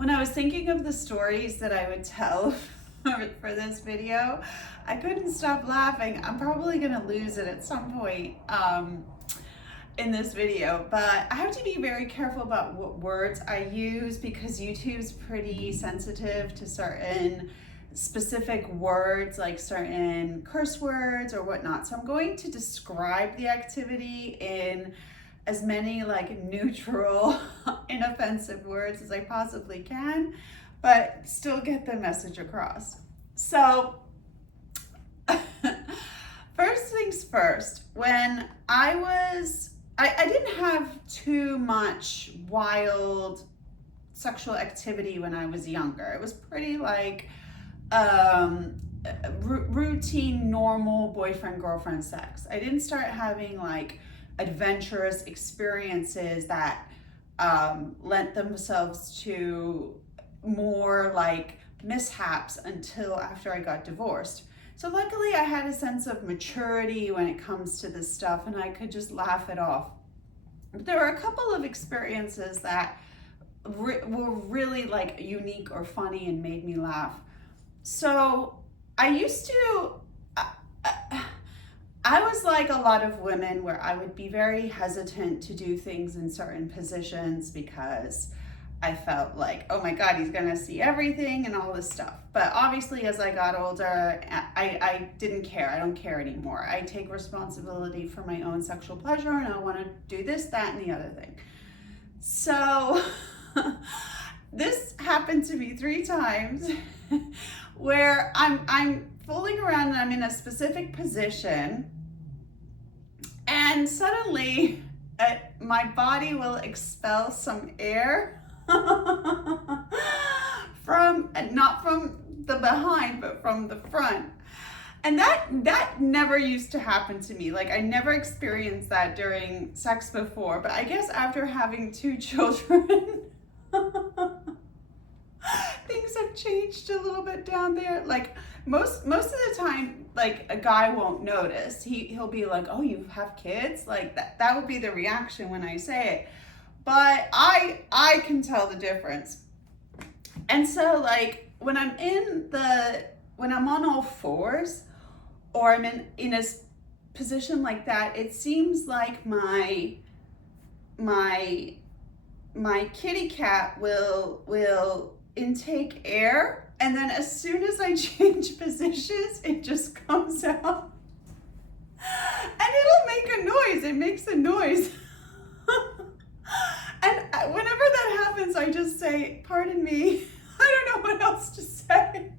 When I was thinking of the stories that I would tell for this video, I couldn't stop laughing. I'm probably gonna lose it at some point in this video, but I have to be very careful about what words I use because YouTube's pretty sensitive to certain specific words, like certain curse words or whatnot. So I'm going to describe the activity in as many like neutral, inoffensive words as I possibly can, but still get the message across. So first things first, when I didn't have too much wild sexual activity when I was younger. It was pretty like routine, normal boyfriend-girlfriend sex. I didn't start having like adventurous experiences that lent themselves to more like mishaps until after I got divorced. So luckily I had a sense of maturity when it comes to this stuff and I could just laugh it off. But there were a couple of experiences that were really like unique or funny and made me laugh. So I used to, I was like a lot of women where I would be very hesitant to do things in certain positions because I felt like, oh my God, he's gonna see everything and all this stuff. But obviously as I got older, I didn't care. I don't care anymore. I take responsibility for my own sexual pleasure and I wanna do this, that, and the other thing. So this happened to me 3 times where I'm fooling around and I'm in a specific position and suddenly my body will expel some air not from the behind, but from the front. And that never used to happen to me. Like I never experienced that during sex before, but I guess after having 2 children, things have changed a little bit down there. Like most of the time, like a guy won't notice. He'll be like, oh, you have kids? Like that would be the reaction when I say it. But I can tell the difference. And so like when I'm on all fours or I'm in a position like that, it seems like my kitty cat will intake air, and then as soon as I change positions, it just comes out. And it'll make a noise. It makes a noise. And whenever that happens, I just say, pardon me. I don't know what else to say. And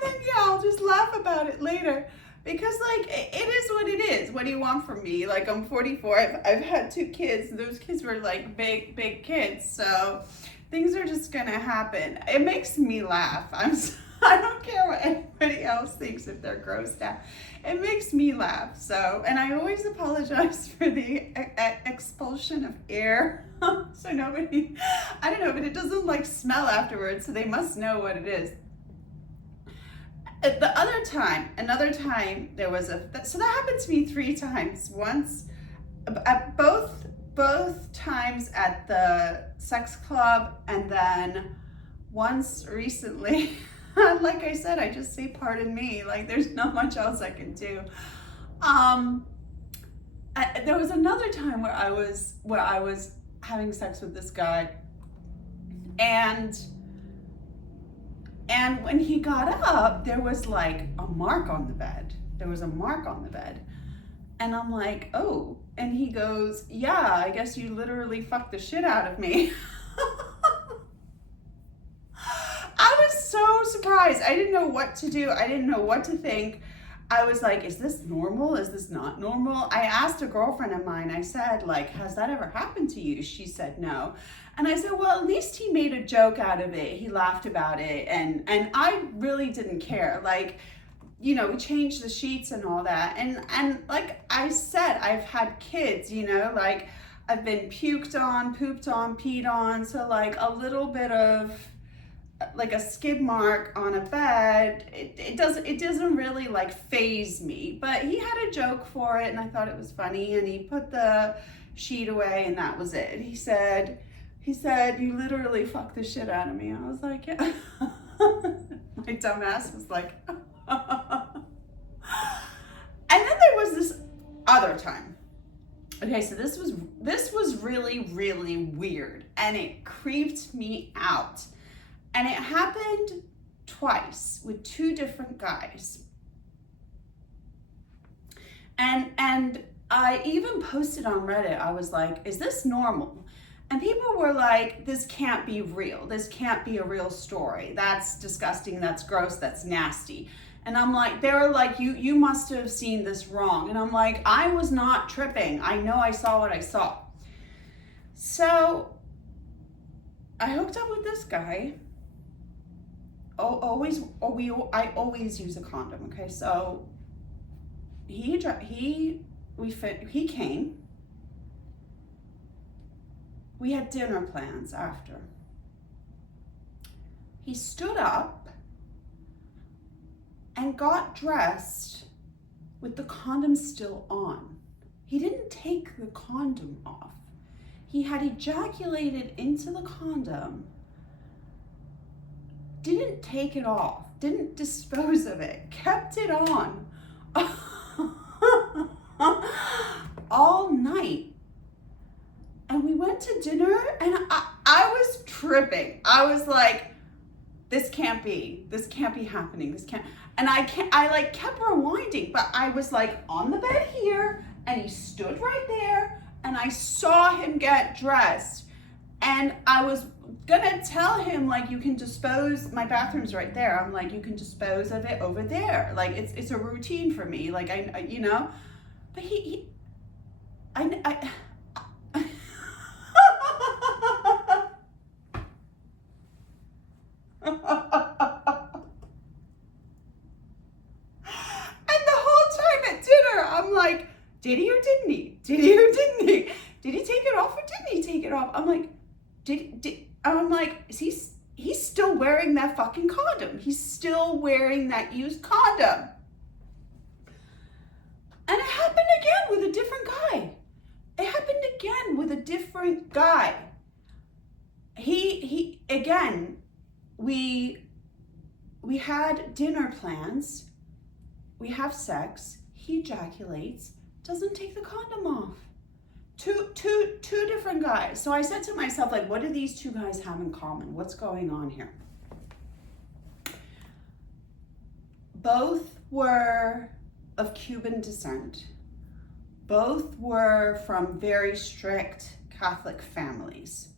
then, yeah, I'll just laugh about it later. Because, like, it is what it is. What do you want from me? Like, I'm 44. I've had 2 kids. Those kids were, like, big kids. So things are just going to happen. It makes me laugh. I don't care what anybody else thinks if they're grossed out. It makes me laugh. So, and I always apologize for the expulsion of air. So nobody, I don't know, but it doesn't like smell afterwards. So they must know what it is. Another time there was so that happened to me 3 times. Once, at both times at the sex club, and then once recently. Like I said, I just say pardon me. Like there's not much else I can do. There was another time where I was having sex with this guy, and when he got up, there was like a mark on the bed. And I'm like, oh. And he goes, yeah, I guess you literally fucked the shit out of me. I was so surprised. I didn't know what to do. I didn't know what to think. I was like, is this normal? Is this not normal? I asked a girlfriend of mine, I said, like, has that ever happened to you? She said no. And I said, well, at least he made a joke out of it. He laughed about it. And I really didn't care. Like, you know, we changed the sheets and all that. And like I said, I've had kids, you know, like I've been puked on, pooped on, peed on. So like a little bit of like a skid mark on a bed, it doesn't really like faze me. But he had a joke for it and I thought it was funny, and he put the sheet away and that was it. He said, He said, you literally fucked the shit out of me. I was like, yeah. My dumb ass was like, and then there was this other time. Okay, so this was really, really weird, and it creeped me out. And it happened twice with two different guys. And I even posted on Reddit, I was like, is this normal? And people were like, this can't be real. This can't be a real story. That's disgusting, that's gross, that's nasty. And I'm like, they were like, you must have seen this wrong. And I'm like, I was not tripping. I know I saw what I saw. So I hooked up with this guy. I always use a condom, okay? So he came. We had dinner plans after. He stood up and got dressed with the condom still on. He didn't take the condom off. He had ejaculated into the condom, didn't take it off, didn't dispose of it, kept it on all night. And we went to dinner, and I was tripping. I was like, this can't be happening. This can't. And I like kept rewinding, but I was like on the bed here, and he stood right there, and I saw him get dressed. And I was gonna tell him, like, you can dispose, my bathroom's right there. I'm like, you can dispose of it over there. Like, it's a routine for me. Like, I you know, but I and the whole time at dinner, I'm like, did he or didn't he? Did he or didn't he? Did he take it off or didn't he take it off? I'm like, I'm like, he's still wearing that fucking condom. He's still wearing that used condom. And it happened again with a different guy. He again, we had dinner plans. We have sex. He ejaculates, doesn't take the condom off. Two different guys. So I said to myself, like, what do these two guys have in common? What's going on here? Both were of Cuban descent. Both were from very strict Catholic families.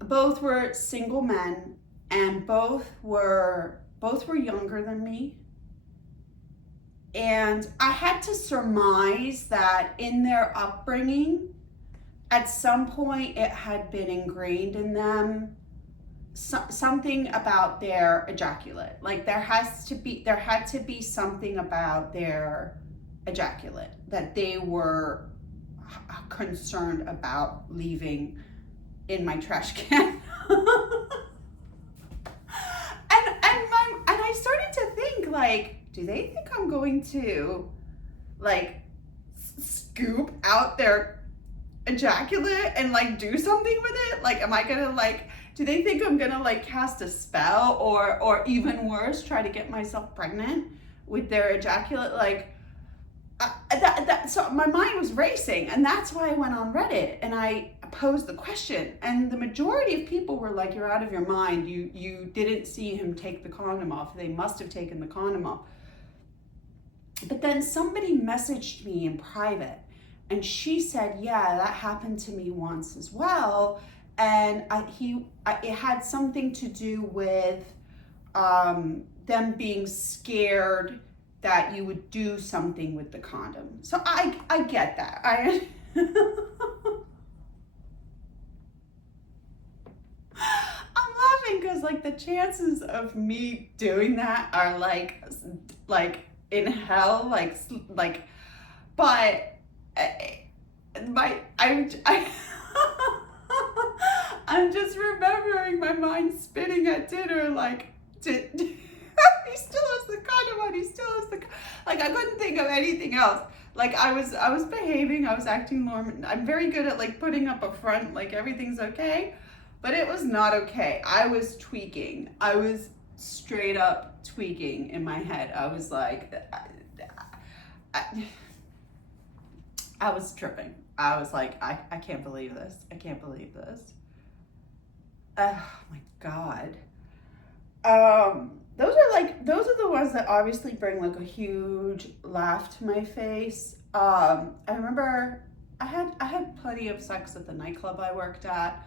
Both were single men, and both were younger than me. And I had to surmise that in their upbringing, at some point it had been ingrained in them something about their ejaculate. Like there had to be something about their ejaculate that they were concerned about leaving in my trash can. and I started to think, like, do they think I'm going to like scoop out their ejaculate and like do something with it? Like, am I gonna like, do they think I'm gonna like cast a spell or even worse, try to get myself pregnant with their ejaculate? Like, so my mind was racing, and that's why I went on Reddit and I posed the question, and the majority of people were like, you're out of your mind. You didn't see him take the condom off. They must have taken the condom off. But then somebody messaged me in private, and she said, yeah, that happened to me once as well. And it had something to do with them being scared that you would do something with the condom. So I get that. I'm laughing because like the chances of me doing that are like in hell, but I'm just remembering my mind spinning at dinner, like, he still has the condom on, he still has the, like, I couldn't think of anything else. Like I was behaving, I was acting normal. I'm very good at like putting up a front, like everything's okay, but it was not okay. I was tweaking. I was straight up tweaking in my head. I was like, I, I was tripping. I was like, I can't believe this. I can't believe this. Oh my God. Those are the ones that obviously bring like a huge laugh to my face. I remember I had plenty of sex at the nightclub I worked at.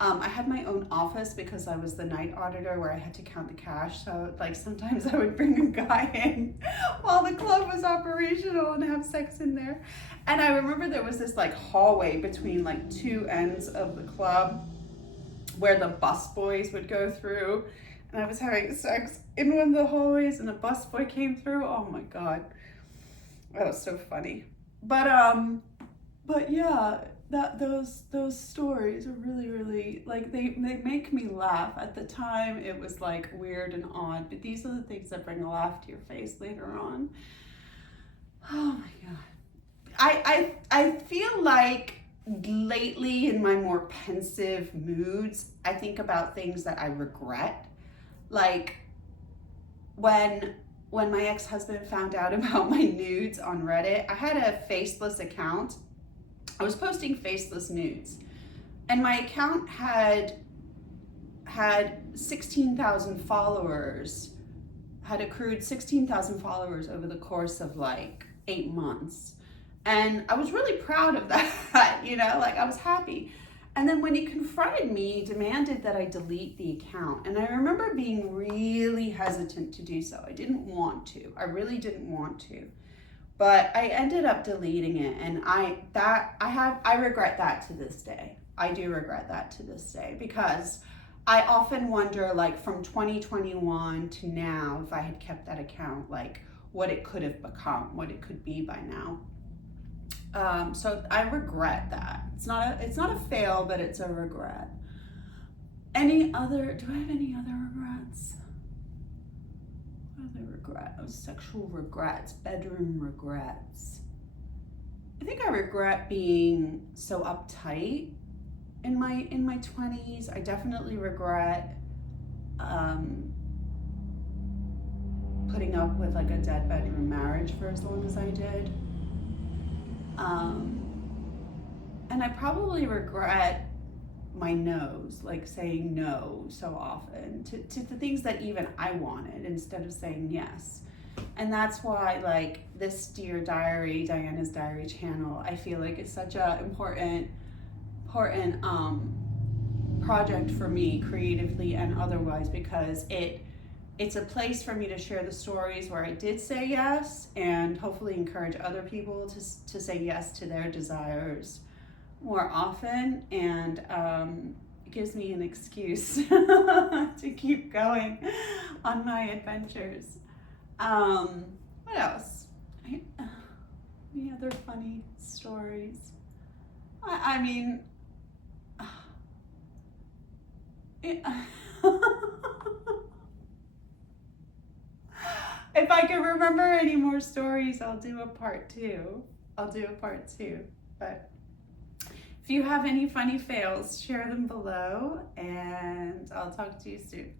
I had my own office because I was the night auditor where I had to count the cash. So like sometimes I would bring a guy in while the club was operational and have sex in there. And I remember there was this like hallway between like two ends of the club where the busboys would go through. And I was having sex in one of the hallways and a busboy came through. Oh my God. That was so funny. But yeah, those stories are really like they make me laugh. At the time it was like weird and odd, but these are the things that bring a laugh to your face later on. Oh my God. I feel like lately in my more pensive moods, I think about things that I regret. Like when my ex-husband found out about my nudes on Reddit, I had a faceless account. I was posting faceless nudes, and my account had 16,000 followers, had accrued 16,000 followers over the course of like 8 months. And I was really proud of that, you know, like I was happy. And then when he confronted me, he demanded that I delete the account. And I remember being really hesitant to do so. I didn't want to. I really didn't want to. But I ended up deleting it, and I regret that to this day. I do regret that to this day, because I often wonder, like from 2021 to now, if I had kept that account, like what it could have become, what it could be by now. So I regret that. It's not a fail, but it's a regret. Do I have any other regrets? Other regret, sexual regrets, bedroom regrets. I think I regret being so uptight in my 20s. I definitely regret putting up with like a dead bedroom marriage for as long as I did. And I probably regret my no's, like saying no so often to the things that even I wanted instead of saying yes. And that's why like this Dear Diary, Dianasdiary channel, I feel like it's such a important project for me creatively and otherwise, because it's a place for me to share the stories where I did say yes, and hopefully encourage other people to say yes to their desires more often, and it gives me an excuse to keep going on my adventures. What else? Any other funny stories? I mean, if I can remember any more stories, I'll do a part two. But if you have any funny fails, share them below, and I'll talk to you soon.